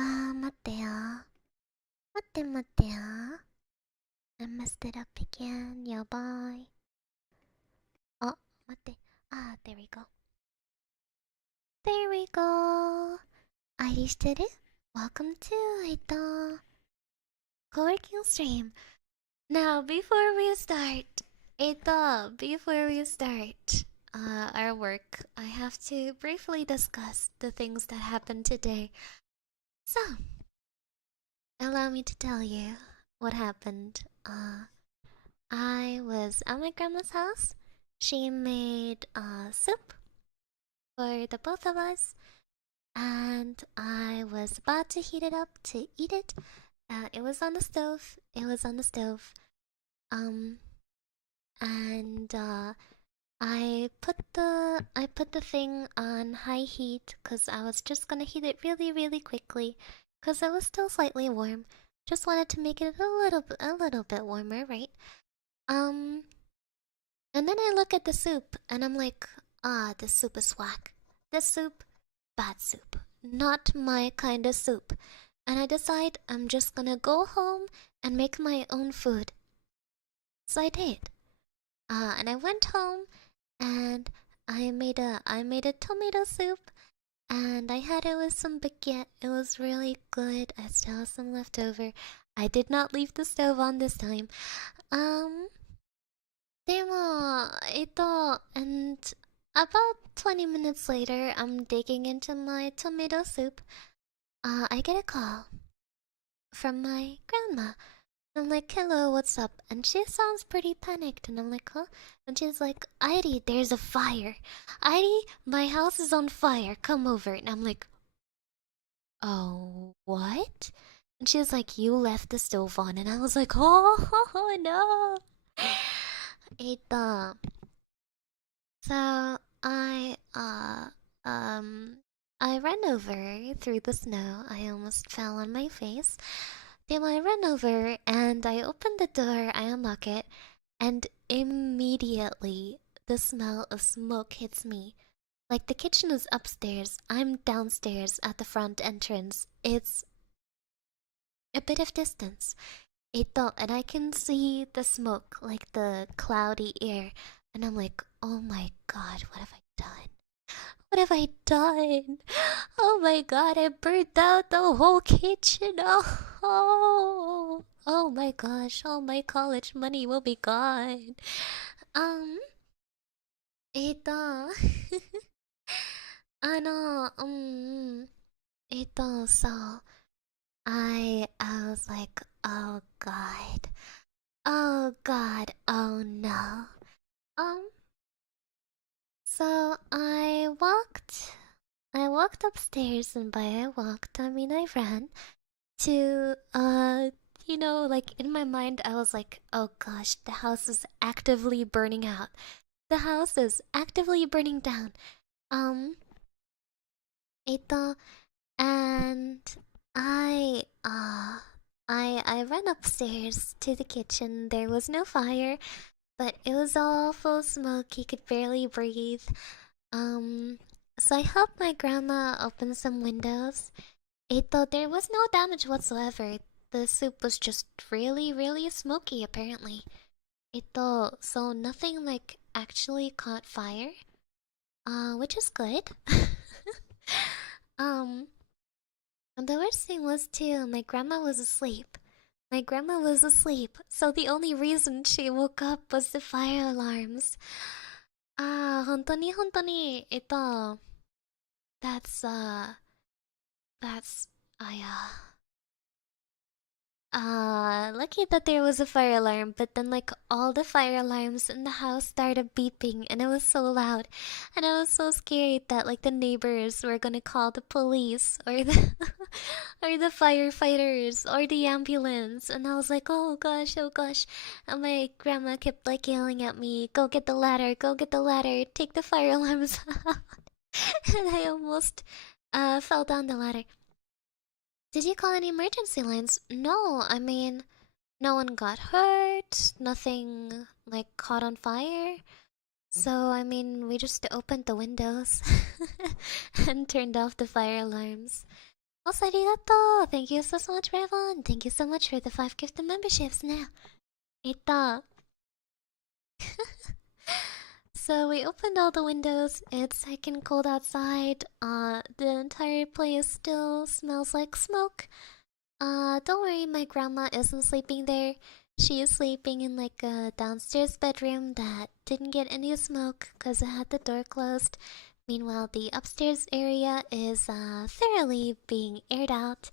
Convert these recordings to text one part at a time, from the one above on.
待ってよ。待って待ってよ。I messed it up again. やばい。あ、待って。there we go. There we go. アイリしてる Welcome to co-working stream. Now, before we start, our work, I have to briefly discuss the things that happened today. So, allow me to tell you what happened. I was at my grandma's house. She made soup for the both of us, and I was about to heat it up to eat it. It was on the stove. Um, and I put the thing on high heat because I was just gonna heat it really quickly because it was still slightly warm. Just wanted to make it a little bit warmer, right? Um, and then I look at the soup and I'm like, this soup is whack. This soup, bad soup. Not my kind of soup. And I decide I'm just gonna go home and make my own food. So I did. And I went home and I made a tomato soup and I had it with some baguette. It was really good. I still have some left over. I did not leave the stove on this time. Um, でも、and about 20 minutes later, I'm digging into my tomato soup. I get a call from my grandma. I'm like, hello, what's up? And she sounds pretty panicked. And I'm like, huh? And she's like, Airi, there's a fire. Airi, my house is on fire. Come over. And I'm like, oh, what? And she's like, you left the stove on. And I was like, oh no. Eita. So I ran over through the snow. I almost fell on my face. Then I run over and I open the door, I unlock it, and immediately the smell of smoke hits me. Like the kitchen is upstairs, I'm downstairs at the front entrance. It's a bit of distance. And I can see the smoke, like the cloudy air, and I'm like, oh my god, what have I done? What have I done? Oh my god, I burnt out the whole kitchen. Oh my gosh, all my college money will be gone. Um, えっと、so I was like, oh god, oh no. Um, so I walked upstairs, and by I walked, I mean I ran to, like in my mind, I was like, oh gosh, the house is actively burning out. The house is actively burning down. Um, and I ran upstairs to the kitchen. There was no fire, but it was all full of smoke. You could barely breathe. So I helped my grandma open some windows. There was no damage whatsoever. The soup was just really smoky apparently. So nothing like actually caught fire. Which is good. um, and the worst thing was too, my grandma was asleep. So the only reason she woke up was the fire alarms. 本当に、that's lucky that there was a fire alarm, but then like all the fire alarms in the house started beeping and it was so loud. And I was so scared that like the neighbors were gonna call the police or the or the firefighters or the ambulance. And I was like, oh gosh, oh gosh. And my grandma kept like yelling at me, go get the ladder, take the fire alarms out. And I almost fell down the ladder. Did you call any emergency lines? No, I mean, no one got hurt, nothing like caught on fire. So, I mean, we just opened the windows and turned off the fire alarms. Also, arigato! Thank you so much for everyone. Thank you so much for the 5 gifted memberships now. Ita. So we opened all the windows. It's heckin' cold outside. The entire place still smells like smoke. Don't worry, my grandma isn't sleeping there. She is sleeping in like a downstairs bedroom that didn't get any smoke because it had the door closed. Meanwhile, the upstairs area is thoroughly being aired out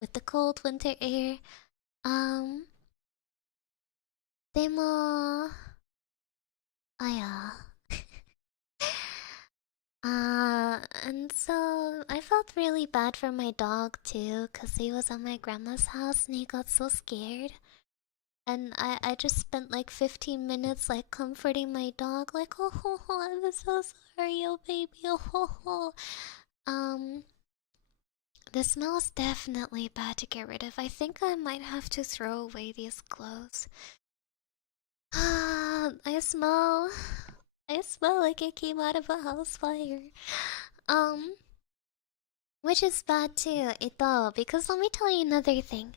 with the cold winter air. Um, でも、and so I felt really bad for my dog too, cause he was at my grandma's house and he got so scared. And I just spent like 15 minutes like comforting my dog, like, oh, ho, ho, I'm so sorry, oh baby, oh, ho, ho. The smell is definitely bad to get rid of. I think I might have to throw away these clothes. I smell. I smell like I came out of a house fire. Um, which is bad too, ito, because let me tell you another thing.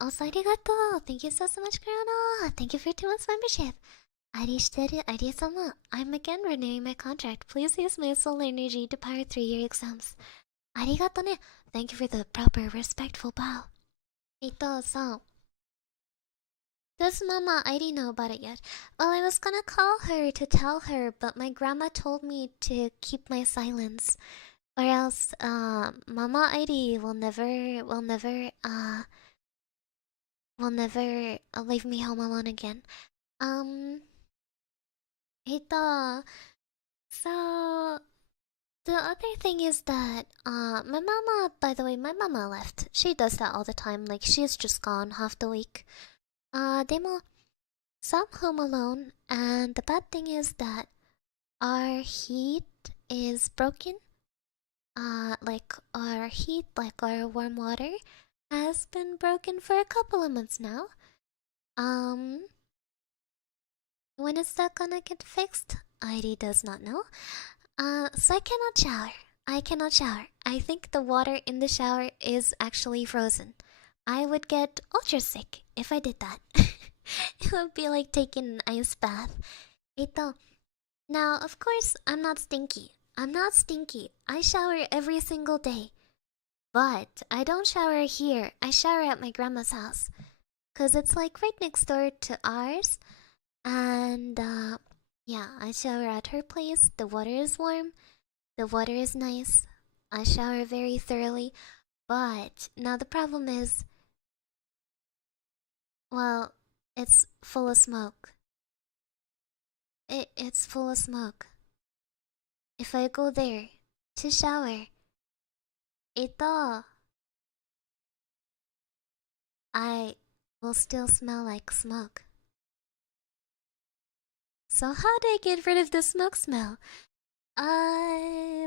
Also arigato. Thank you so much, Kurano. Thank you for 2 months membership. Ari-sama. I'm again renewing my contract. Please use my soul energy to power through your exams. Arigato ne. Thank you for the proper, respectful bow. So does Mama Airi know about it yet? Well, I was gonna call her to tell her, but my grandma told me to keep my silence. Or else, Mama Airi will never leave me home alone again. Um, ito, so, the other thing is that, my mama, by the way, my mama left. She does that all the time, like, she's just gone half the week. Demo, so I'm home alone, and the bad thing is that our heat is broken. Like our warm water has been broken for a couple of months now. Um, when is that gonna get fixed? Airi does not know. So I cannot shower. I cannot shower. I think the water in the shower is actually frozen. I would get ultra sick if I did that. It would be like taking an ice bath. Ito. Now, of course, I'm not stinky. I'm not stinky. I shower every single day. But I don't shower here. I shower at my grandma's house. Cause it's like right next door to ours. And yeah, I shower at her place. The water is warm. The water is nice. I shower very thoroughly. But now the problem is, well, it's full of smoke. It's full of smoke. If I go there to shower, ito, I will still smell like smoke. So how do I get rid of the smoke smell?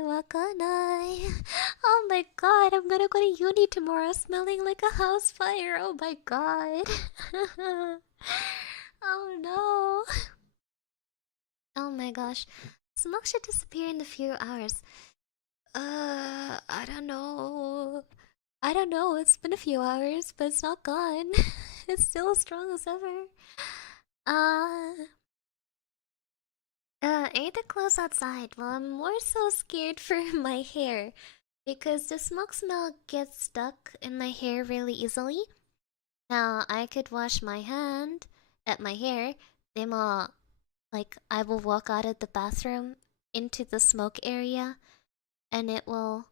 Wakanai. Oh my god, I'm gonna go to uni tomorrow smelling like a house fire. Oh my god. Oh no. Oh my gosh. Smoke should disappear in a few hours. I don't know. I don't know, it's been a few hours, but it's not gone. It's still as strong as ever. Air the clothes outside. Well, I'm more so scared for my hair because the smoke smell gets stuck in my hair really easily. Now, I could wash my hand at my hair. Demo, like, I will walk out of the bathroom into the smoke area and it will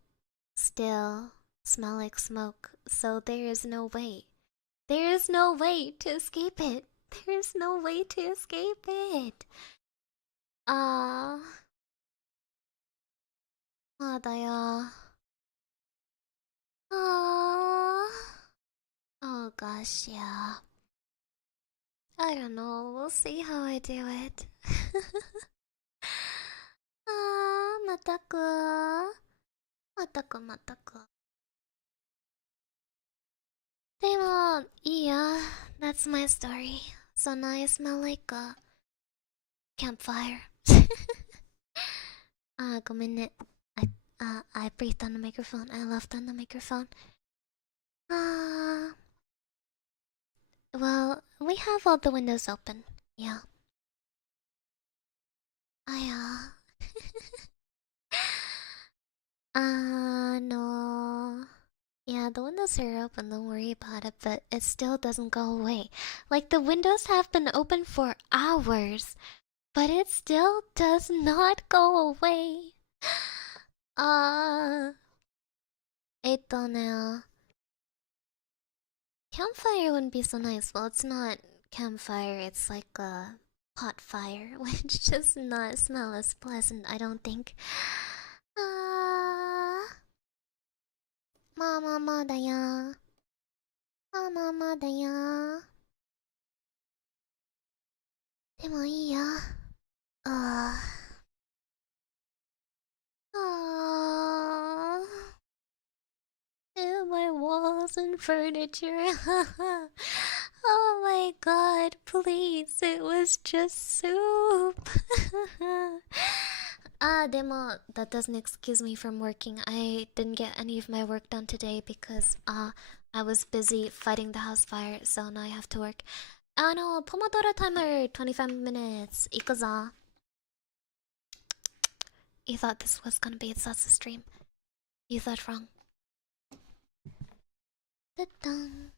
still smell like smoke. So there is no way. There is no way to escape it. There is no way to escape it. まだよ。Oh gosh, yeah. I don't know. We'll see how I do it. まったく。まったく。でも、いいや. That's my story. So now I smell like a campfire. ごめんね。I breathed on the microphone. I laughed on the microphone. Uh, well, we have all the windows open. Yeah. I, no. Yeah, the windows are open, don't worry about it, but it still doesn't go away. Like, the windows have been open for hours, but it still does not go away. Uh, ね。 Campfire wouldn't be so nice. Well, it's not campfire, it's like a pot fire, which does not smell as pleasant, I don't think. Mama, mama, ya. Mama, mama, ya. でもいいや。ああ。ああ。And my walls and furniture. Oh my god, please, it was just soup. Demo, that doesn't excuse me from working. I didn't get any of my work done today because I was busy fighting the house fire, so now I have to work. No, Pomodoro timer, 25 minutes. いくぞ. You thought this was gonna be a salsa stream. You thought wrong. Da-dum.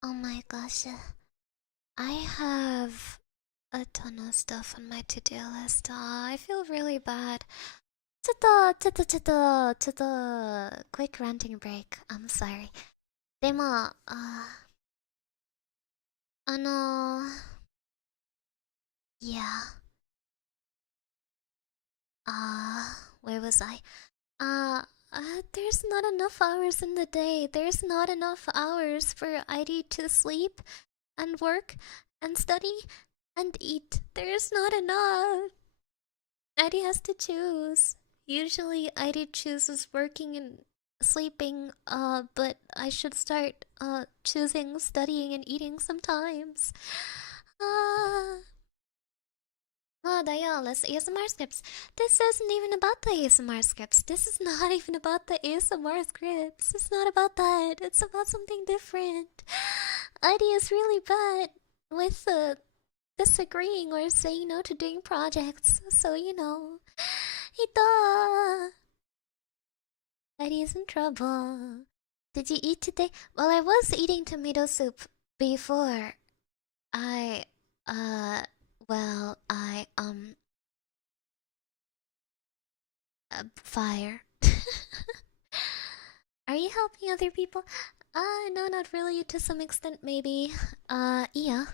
Oh my gosh. I have a ton of stuff on my to-do list. I feel really bad. Quick ranting break. I'm sorry. でも、yeah. Where was I? There's not enough hours in the day. There's not enough hours for Airi to sleep and work and study and eat. There's not enough. Airi has to choose. Usually Airi chooses working and sleeping, but I should start, choosing studying and eating sometimes. Dialis ASMR scripts. This isn't even about the ASMR scripts. This is not even about the ASMR scripts. It's not about that. It's about something different. Adi is really bad with disagreeing or saying no to doing projects. So, you know. Ita! Adi is in trouble. Did you eat today? Well, I was eating tomato soup before. Fire. Are you helping other people? No, not really. To some extent, maybe. Yeah.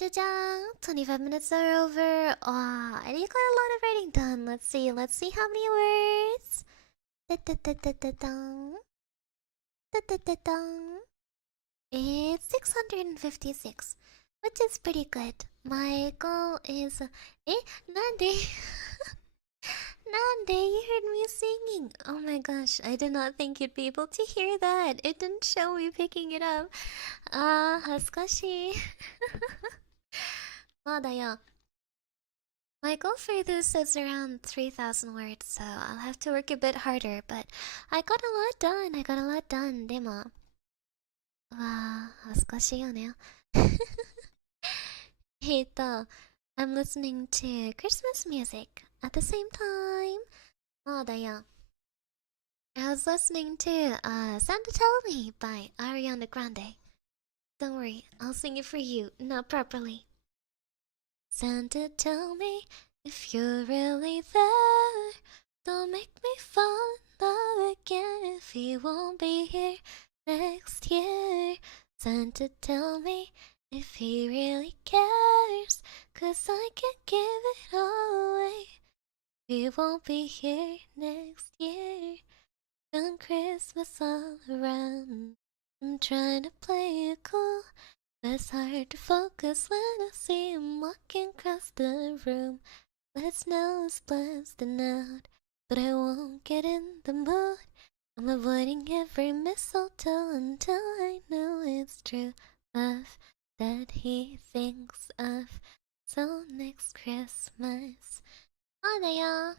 Ja-jang! 25 minutes are over. Ah, and you got a lot of writing done. Let's see how many words. Da-da-da-da-da-dong. Da-da-da-dong. It's 656, which is pretty good. My goal is... Nande? Nande, you heard me singing. Oh my gosh, I did not think you'd be able to hear that. It didn't show me picking it up. Hasukashi. Madaya. My goal for this is around 3,000 words, so I'll have to work a bit harder, but I got a lot done, demo. Hasukashi I'm listening to Christmas music at the same time. I was listening to Santa Tell Me by Ariana Grande. Don't worry, I'll sing it for you, not properly. Santa, tell me if you're really there. Don't make me fall in love again if he won't be here next year. Santa, tell me if he really cares, 'cause I can't give it all away. He won't be here next year. On Christmas all around, I'm trying to play it cool, but it's hard to focus when I see him walking across the room. Let snow is blasting out, but I won't get in the mood. I'm avoiding every mistletoe until I know it's true love that he thinks of. So next Christmas, yeah.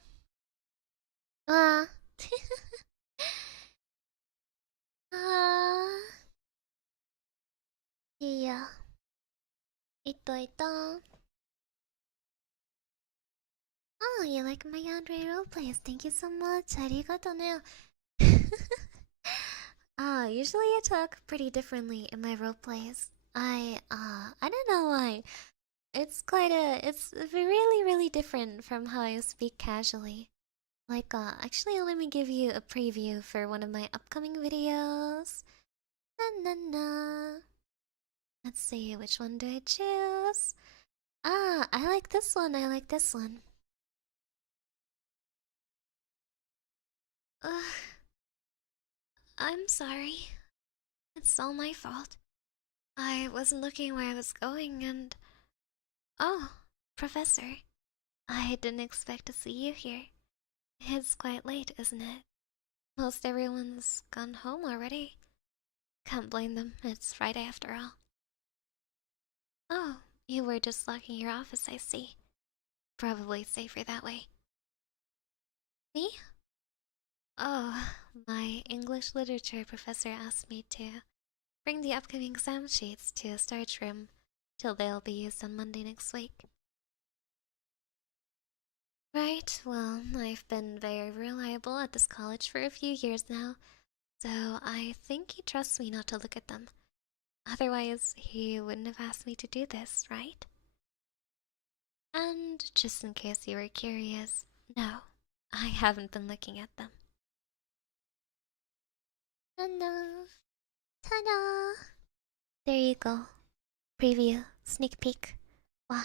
Yeah. Ito. Oh, you like my Andre roleplays? Thank you so much. Arigato ne. Usually I talk pretty differently in my roleplays. I don't know why. It's really, really different from how I speak casually. Like, actually, let me give you a preview for one of my upcoming videos. Na na na. Let's see, which one do I choose? I like this one, Ugh, I'm sorry. It's all my fault. I wasn't looking where I was going and... Oh, Professor. I didn't expect to see you here. It's quite late, isn't it? Most everyone's gone home already. Can't blame them, it's Friday after all. Oh, you were just locking your office, I see. Probably safer that way. Me? Oh, my English literature professor asked me to bring the upcoming exam sheets to a storage room till they'll be used on Monday next week. Right, well, I've been very reliable at this college for a few years now, so I think he trusts me not to look at them. Otherwise, he wouldn't have asked me to do this, right? And just in case you were curious, no, I haven't been looking at them. Ta-da! Ta-da! There you go. Preview, sneak peek. Wow.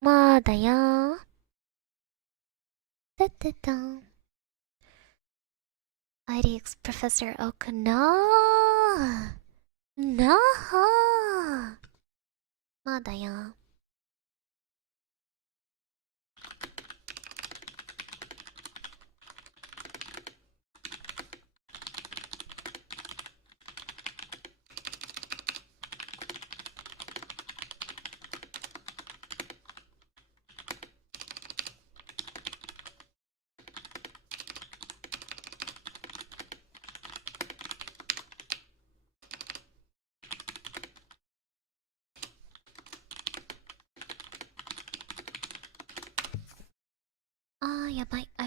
まだよ。だってたん。Airi's Professor Oak. No! No! まだよ。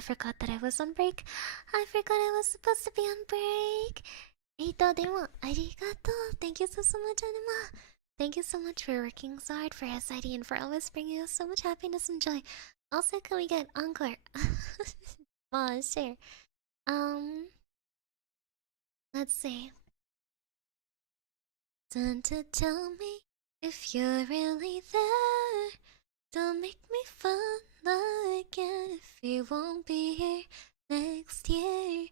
forgot that I was on break. I forgot I was supposed to be on break. Demo, arigato. Thank you so much, Anima. Thank you so much for working so hard for SID and for always bringing us so much happiness and joy. Also, can we get encore? Oh, sure. Let's see. Don't tell me if you're really there. Don't make me fall again if you won't be here next year.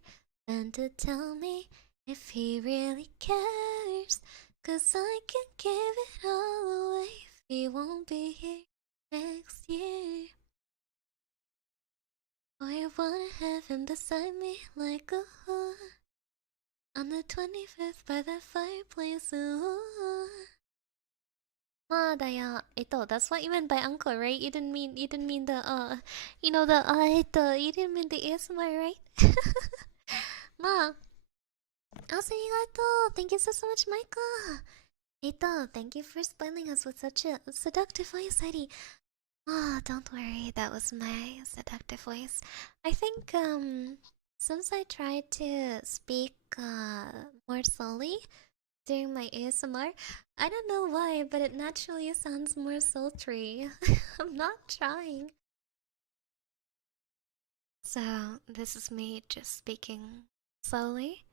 Don't tell me if he really cares. 'Cause I can give it all away if he won't be here next year. I wanna have him beside me like a hood on the 25th by the fireplace. Ooh. That's what you meant by uncle, right? You didn't mean the, you didn't mean the ASMR, right? Ma, also, thank you so much, Michael. Thank you for spoiling us with such a seductive voice, Eddie. Don't worry, that was my seductive voice. I think, since I tried to speak, more slowly during my ASMR, I don't know why, but it naturally sounds more sultry. I'm not trying. So, this is me just speaking slowly.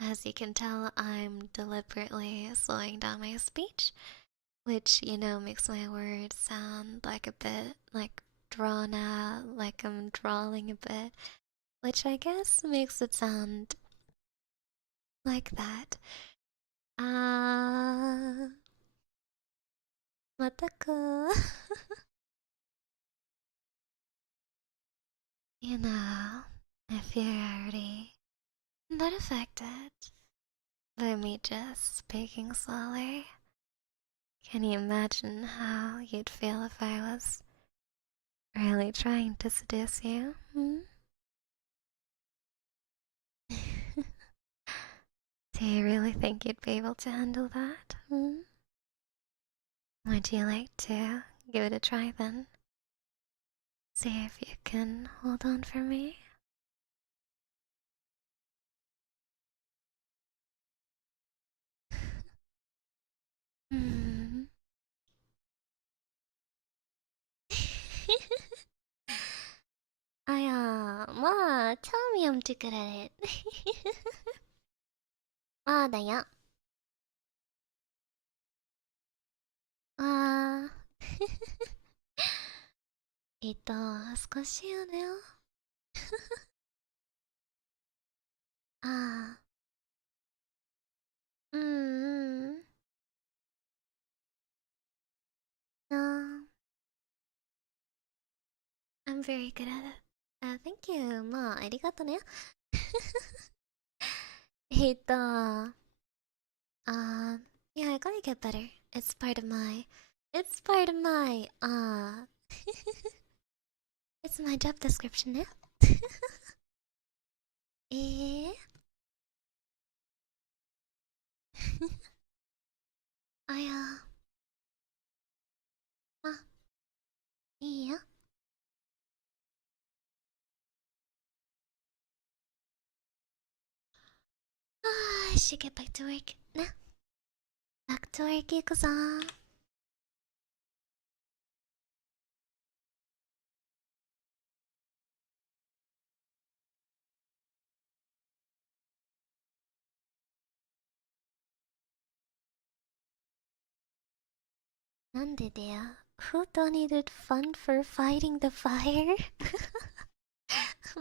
As you can tell, I'm deliberately slowing down my speech, which, makes my words sound like a bit like drawn out, like I'm drawling a bit, which I guess makes it sound like that. Mataku. If you're already not affected by me just speaking slowly, can you imagine how you'd feel if I was really trying to seduce you? Do you really think you'd be able to handle that? Would you like to give it a try then? See if you can hold on for me? Hmm. Tell me I'm too good at it. まあだよ。あ少しやだよ。あうんうん。I'm very good at it. Thank you. ありがとね。yeah, I gotta get better. It's part of my, it's my job description now. あ、いや、いいよ。I should get back to work. ね。Back to work 行くぞ。なんでだよ。Who donated fund for fighting the fire?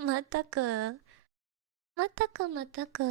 またく。またくまたく。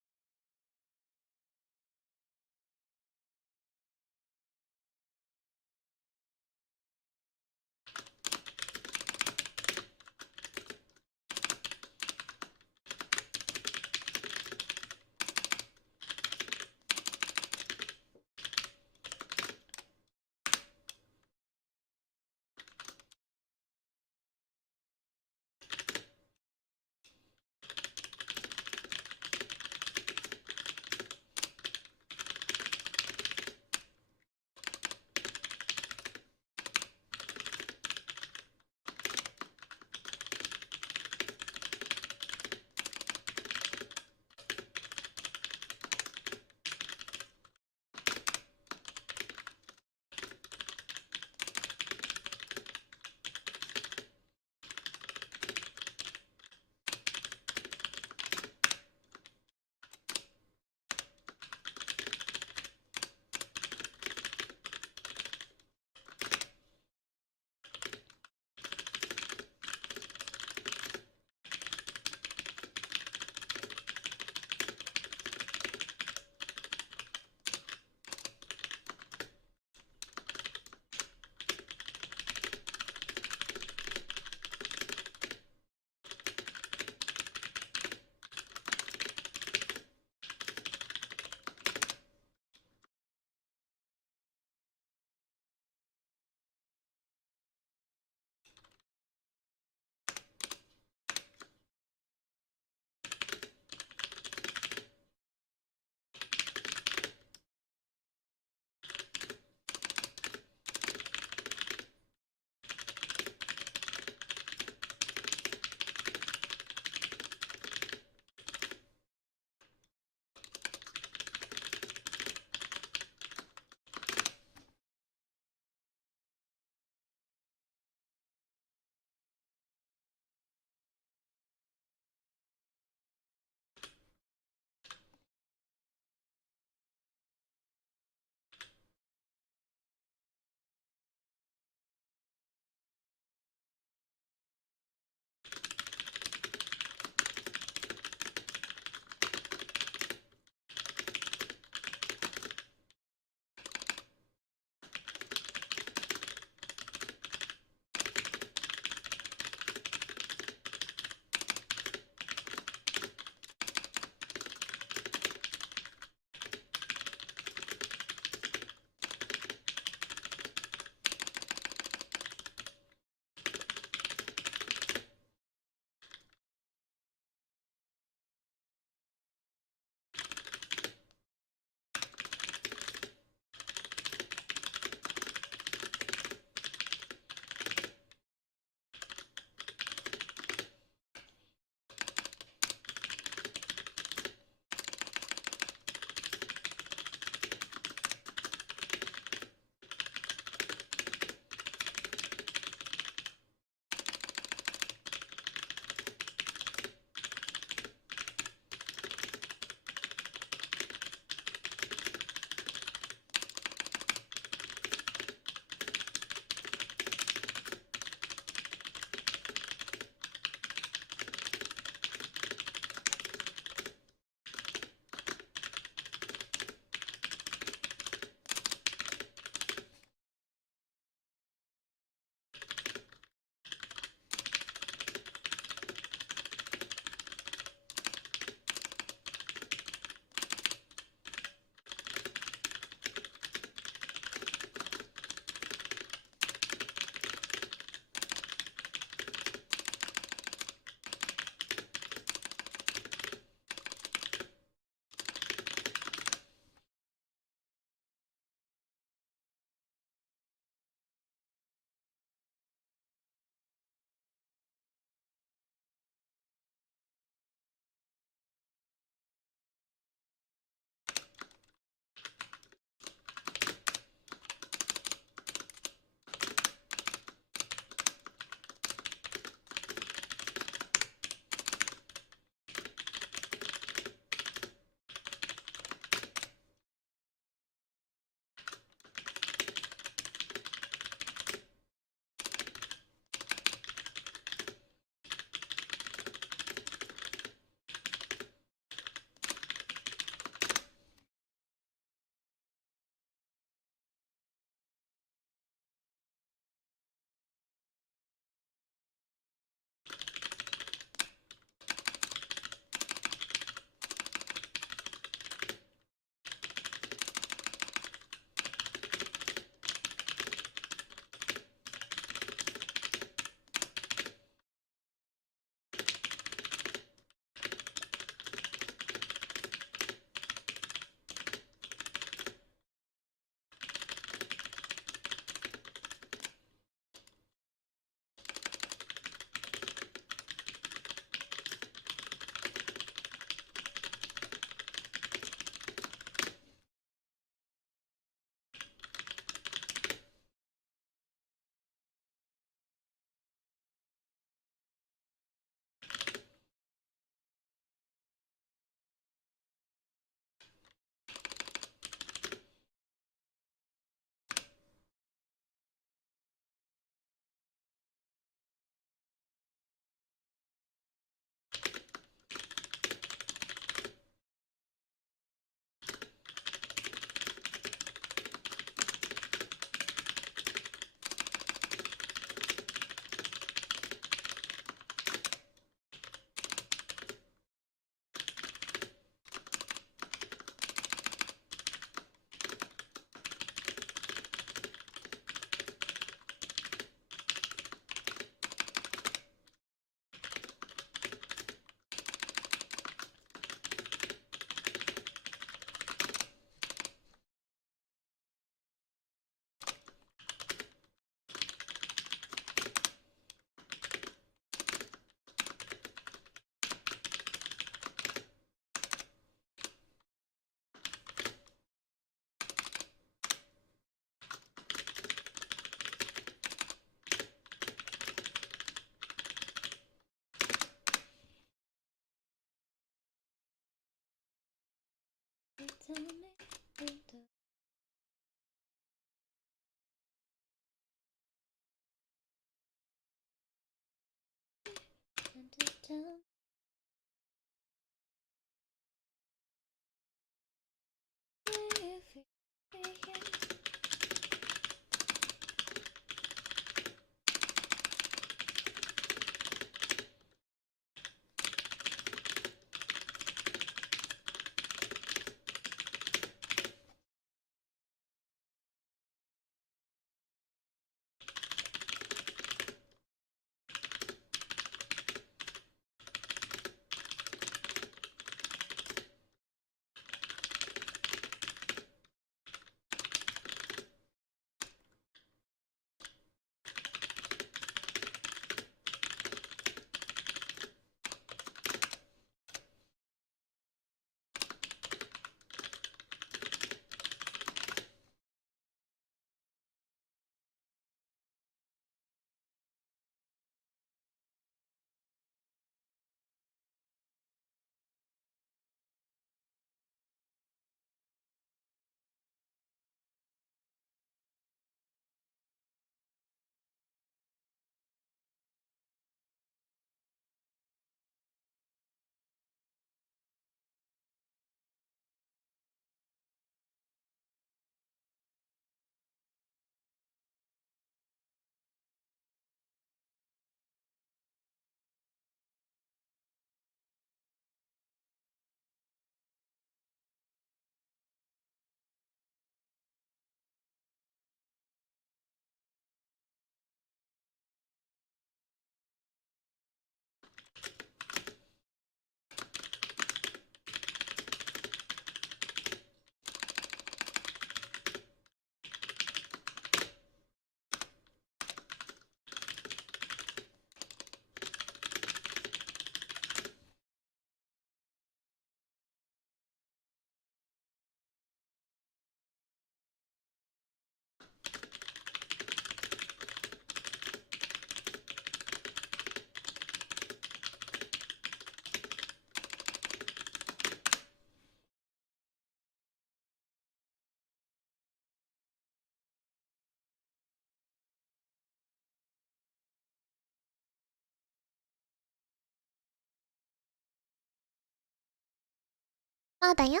Oh, Daya?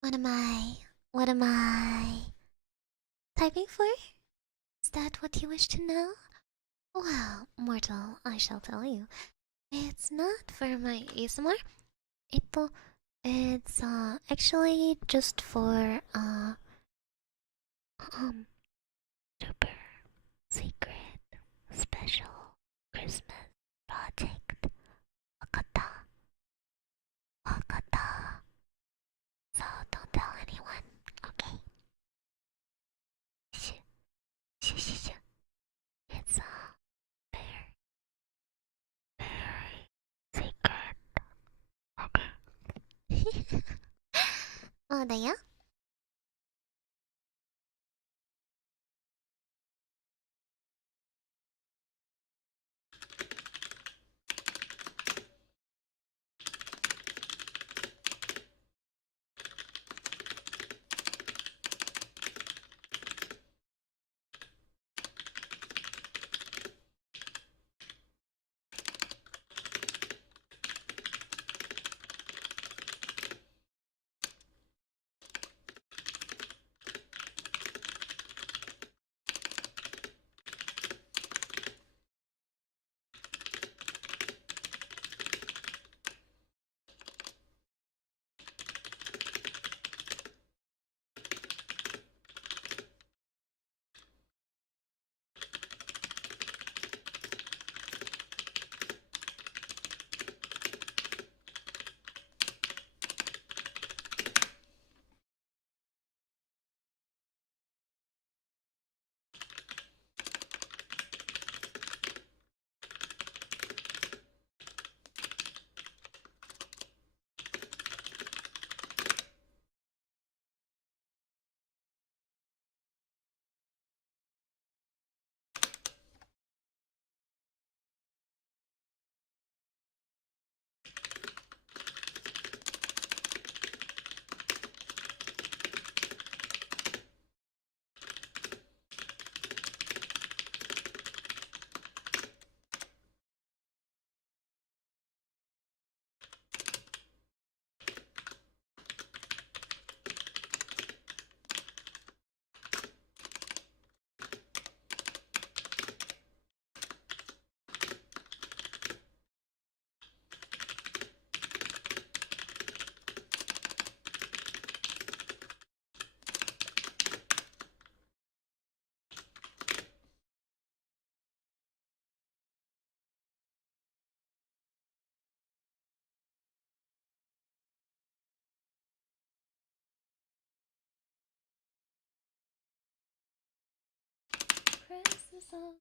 What am I typing for? Is that what you wish to know? Well, mortal, I shall tell you. It's not for my ASMR. Ito, it's actually just for um super secret special Christmas project. Wakata. Wakata. So don't tell anyone, okay? Shh. Shh shh shh. It's very, very secret. Okay. Oh, Daya? So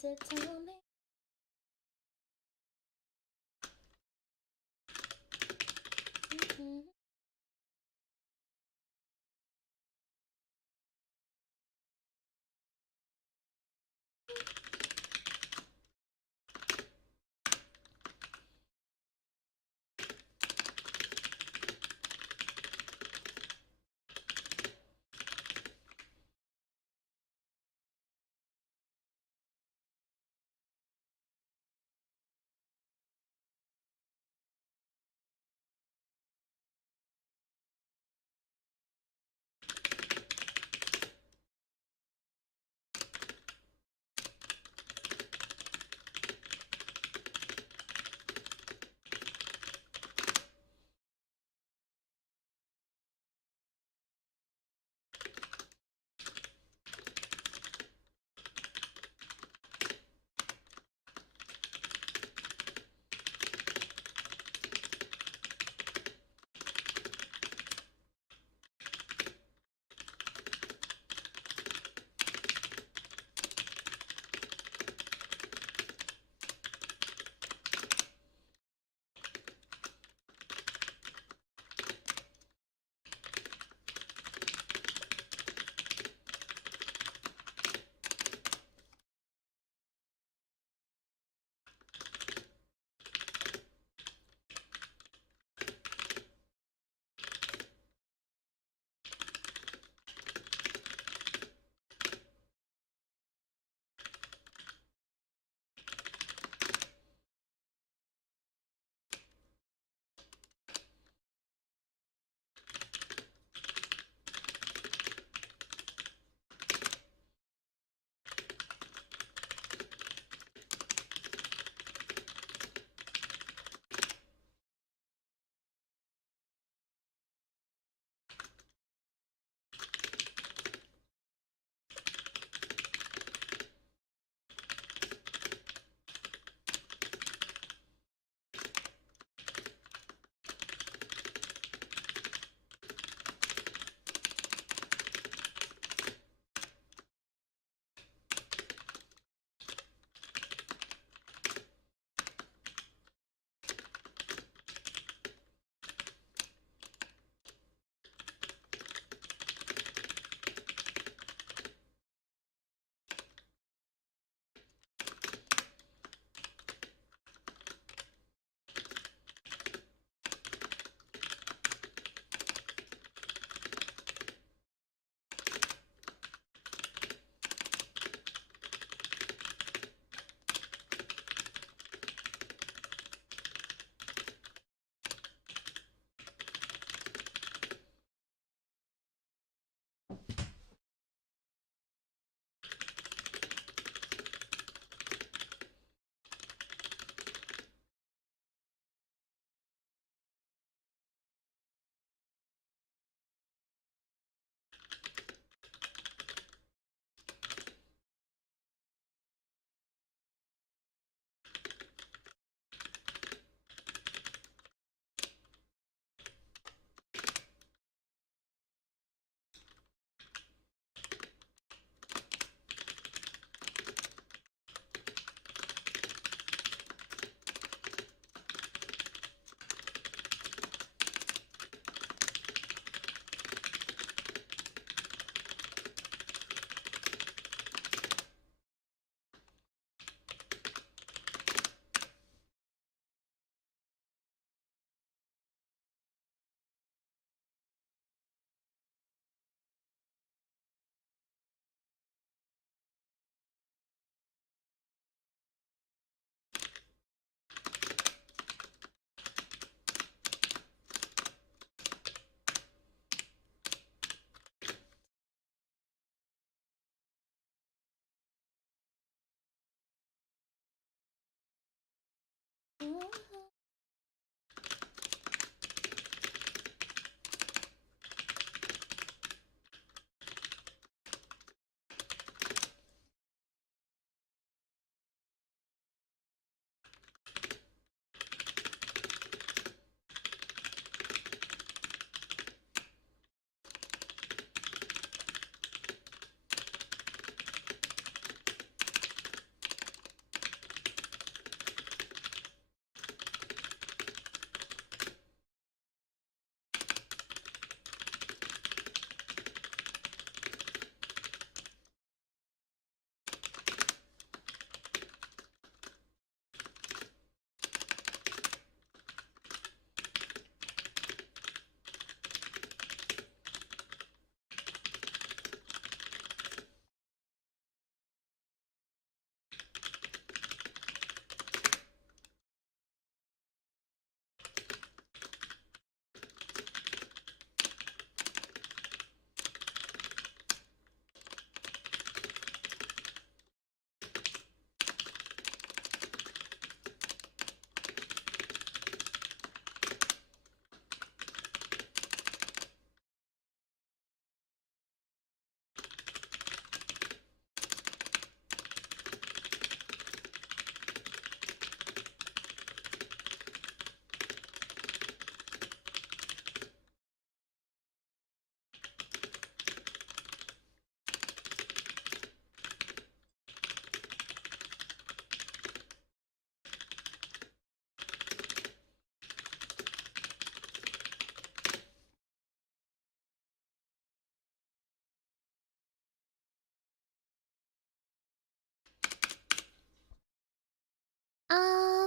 to tell me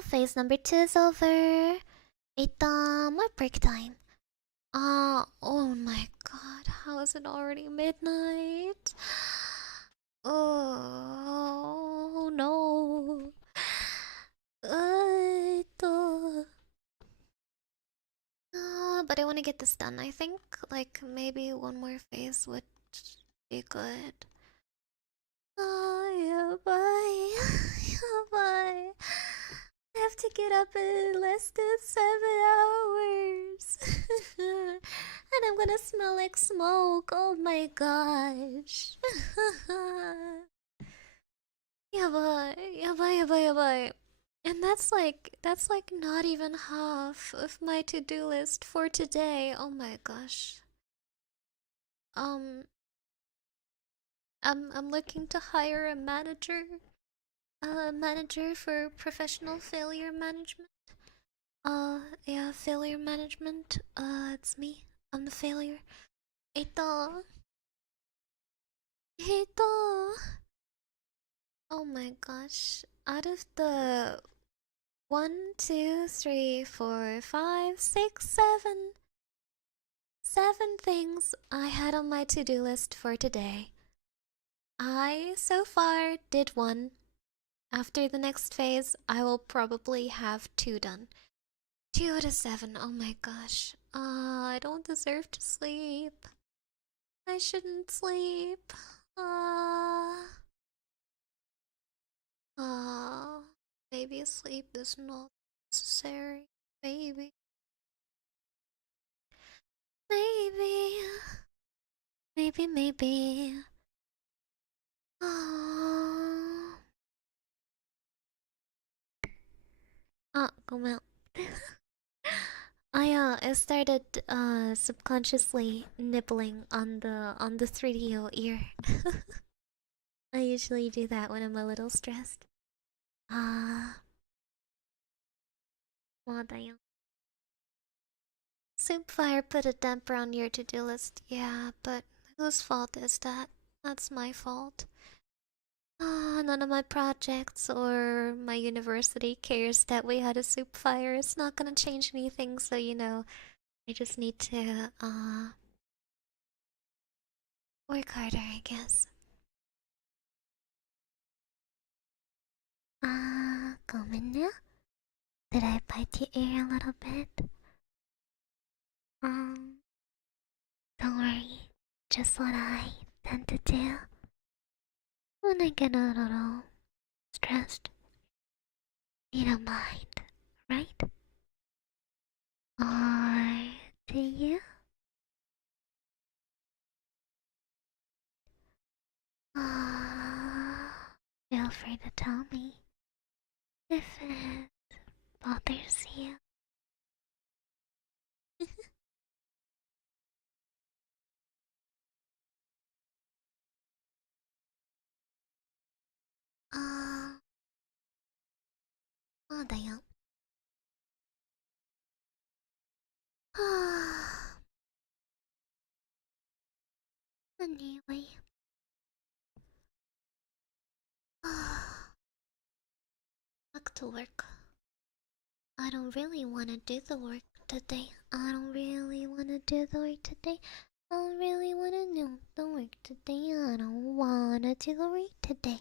Phase number 2 is over. More break time. Oh my god, how is it already midnight? Oh no. ito. But I want to get this done. I think, like, maybe one more phase would be good. Yeah, bye. Yeah, bye. I have to get up in less than 7 hours. And I'm gonna smell like smoke. Oh my gosh. Yabai, yabai, yabai, yabai. And that's like not even half of my to-do list for today. Oh my gosh. Um, I'm looking to hire a manager for professional failure management. Yeah, failure management. It's me. I'm the failure. Ito. Ito. Oh my gosh. Out of the 7 things I had on my to do list for today. I so far did one. After the next phase, I will probably have 2 done. 2 out of 7. Oh my gosh. I don't deserve to sleep. I shouldn't sleep. Uh, maybe sleep is not necessary. Maybe. Maybe. Maybe. Oh. Come out. I started subconsciously nibbling on the 3DO ear. I usually do that when I'm a little stressed. Wadayo. Soup Fire put a damper on your to-do list. Yeah, but whose fault is that? That's my fault. None of my projects or my university cares that we had a soup fire. It's not gonna change anything, so I just need to work harder, I guess. Gomenna? Did I bite your ear a little bit? Um, don't worry. Just what I tend to do when I get a little stressed. You don't mind, right? Or do you? Feel free to tell me if it bothers you. Da yo. Anyway. Back to work. I don't really want to do the work today. I don't really want to do the work today. I don't really want to do the work today. I don't want to do the work today.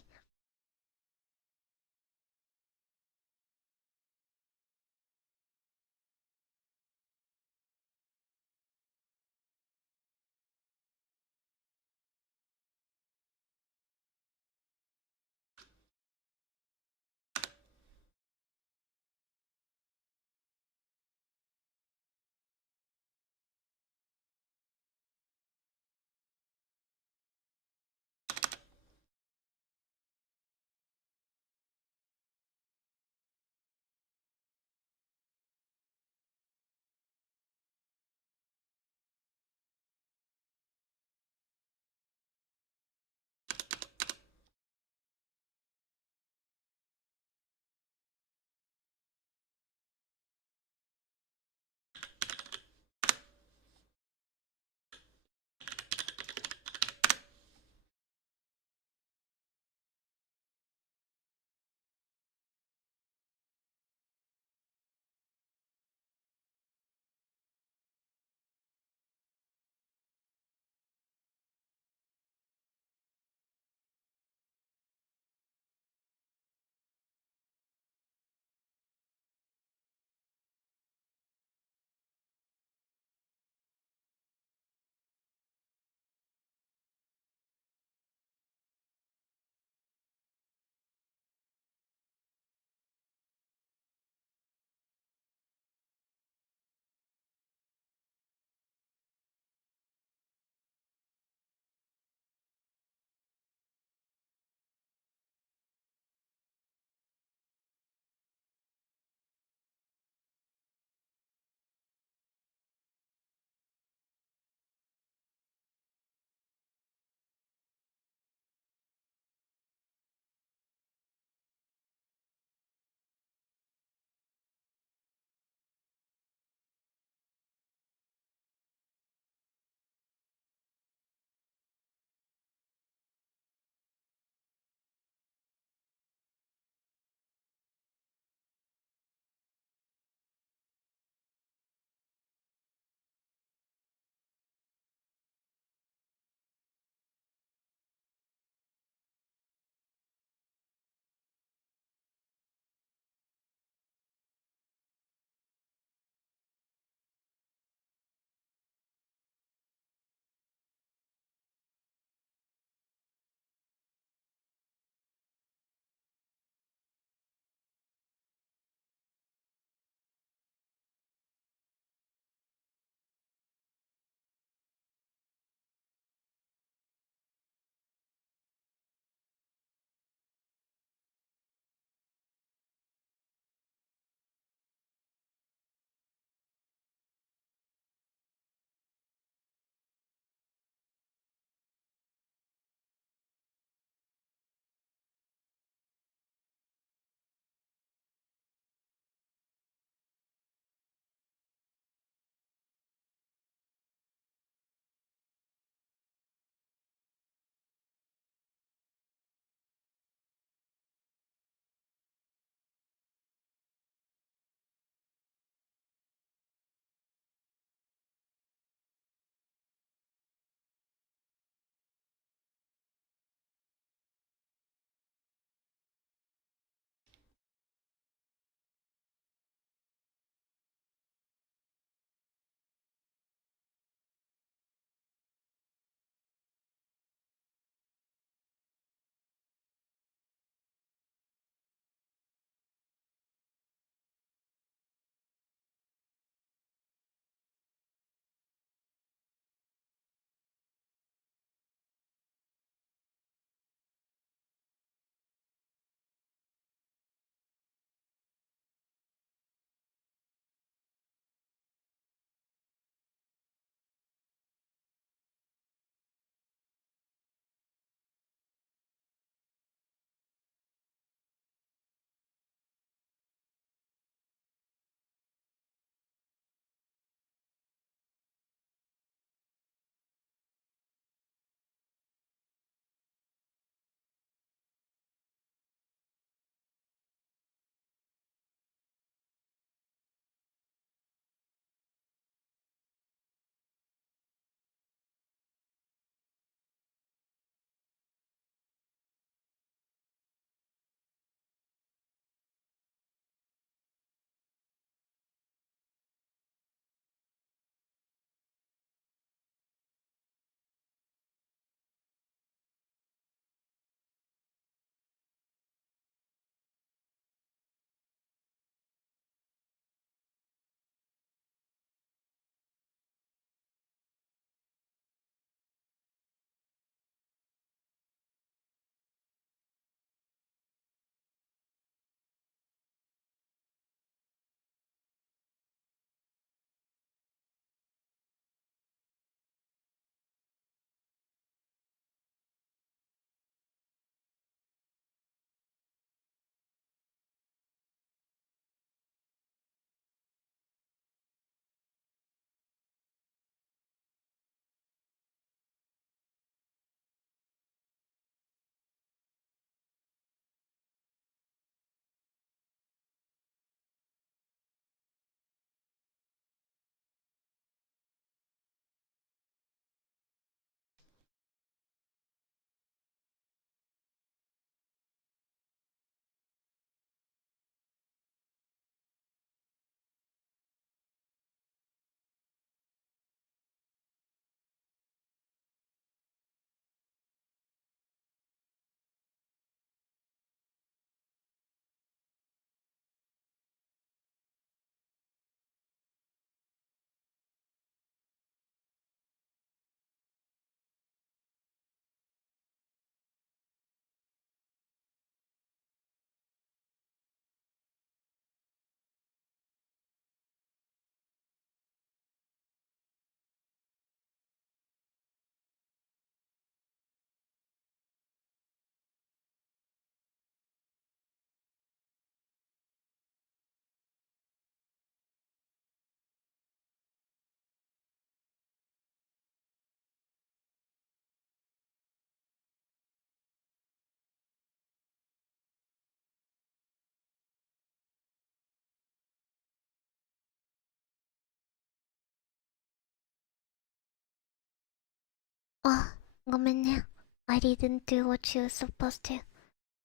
Oh, ごめんね. Airi didn't do what she was supposed to.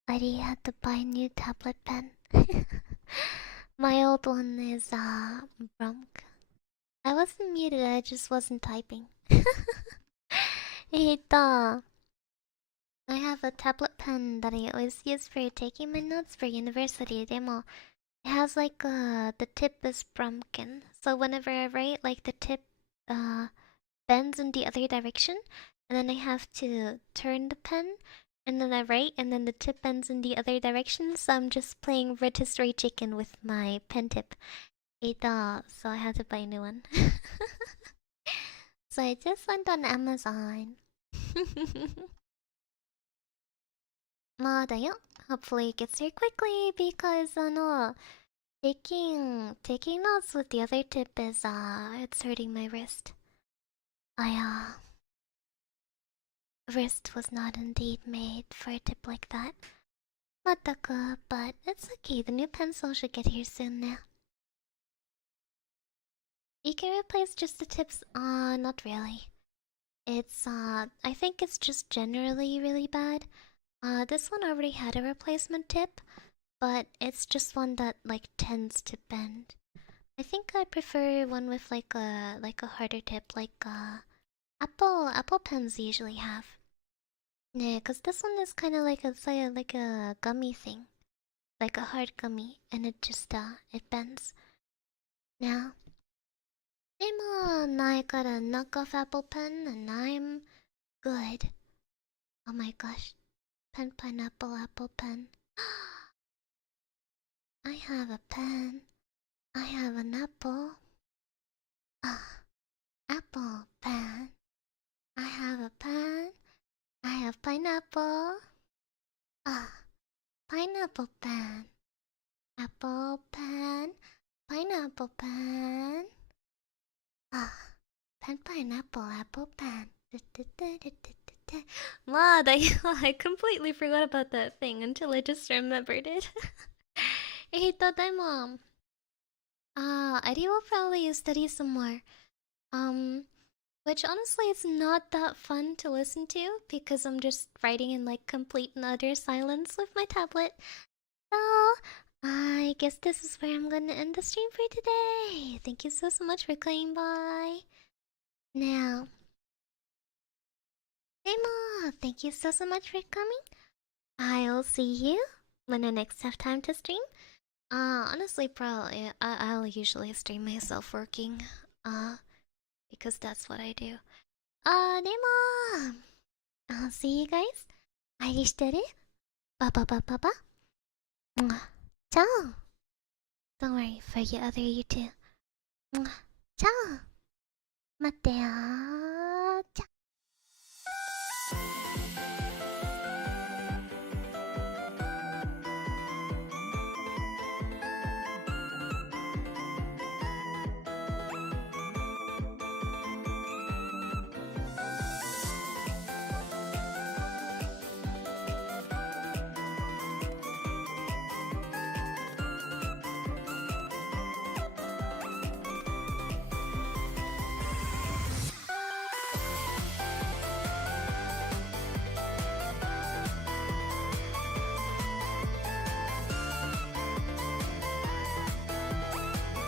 Airi had to buy a new tablet pen. My old one is, broke. I wasn't muted, I just wasn't typing. I have a tablet pen that I always use for taking my notes for university. Demo. It has like the tip is broken, so whenever I write, like the tip uh bends in the other direction, and then I have to turn the pen, and then I write, and then the tip bends in the other direction. So I'm just playing rotisserie chicken with my pen tip. So I had to buy a new one. So I just went on Amazon. まだよ. Hopefully it gets here quickly because taking notes with the other tip is it's hurting my wrist. I wrist was not indeed made for a tip like that. Mataku, but it's okay. The new pencil should get here soon now. You can replace just the tips. Not really. It's I think it's just generally really bad. This one already had a replacement tip, but it's just one that like tends to bend. I think I prefer one with like a harder tip, like Apple pens usually have. Yeah, cause this one is kind of like a gummy thing, like a hard gummy, and it just it bends. Now, I got a knockoff Apple pen, and I'm good. Oh my gosh, pen pineapple apple pen. I have a pen. I have an apple. Ah, apple pen. I have a pen. I have pineapple. Ah, pineapple pen. Apple pen. Pineapple pen. Ah, pen pineapple apple pen. Mad, I completely forgot about that thing until I just remembered it. Mom. Eddie will probably study some more. Um, which honestly is not that fun to listen to because I'm just writing in like complete and utter silence with my tablet. So, I guess this is where I'm gonna end the stream for today. Thank you so much for coming by. Now, hey Ma, thank you so much for coming. I'll see you when I next have time to stream. Honestly, probably I'll usually stream myself working. Because that's what I do. でも I'll see you guys. 愛してる? Ba ba ba ba ba. Mwah. Ciao. Don't worry for you other you too. Mwah. Ciao. 待ってよー。